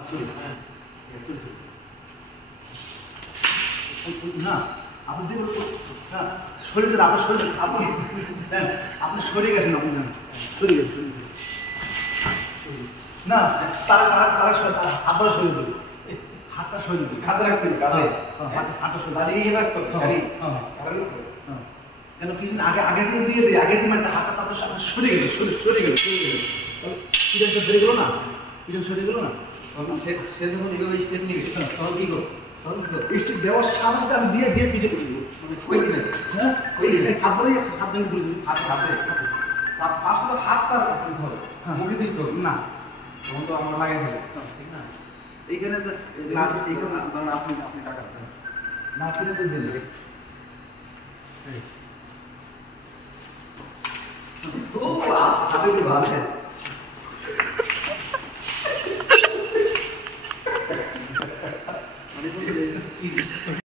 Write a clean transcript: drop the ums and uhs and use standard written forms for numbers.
sorry sorry sorry না আপনি হ্যাঁ সরে গেছেন আপনি সরে আপনি হ্যাঁ আপনি সরে গেছেন আপনি সরে গেছেন না তারা তারা তারা হাতটা সরে দেবে হাতটা সরে দেবে খাতে রাখতে কাঁধে হাতটা সরে দাঁড়িয়ে রাখতে গাড়ি কেন কিছুদিন আগে আগে যে দিয়ে দিই আগে যে মানে হাতটা পাশে সরে গেল সরে গেল পিছনটা ধরে গেলো না পিছন সরে গেলো না সে যখন এইভাবে স্টেপ নিবে তখন কি করো স্টেপ দেওয়ার সাথে সাথে আমি দিয়ে দিয়ে পিছিয়ে পড়ে দেবো মানে কই দিবেন হ্যাঁ ওই হাত ধরেই আছে হাত ভেঙে পড়ে যাবে হাতে ফার্স্ট হাতটা দিতে হবে মুখে দিতে হবে না তখন তো আমরা লাগাই ফেলে ঠিক না এইখানে যে এইখানে ধরেন আপনি টাকা না ফিরে তো দিলে ও হাতে দিবা মানে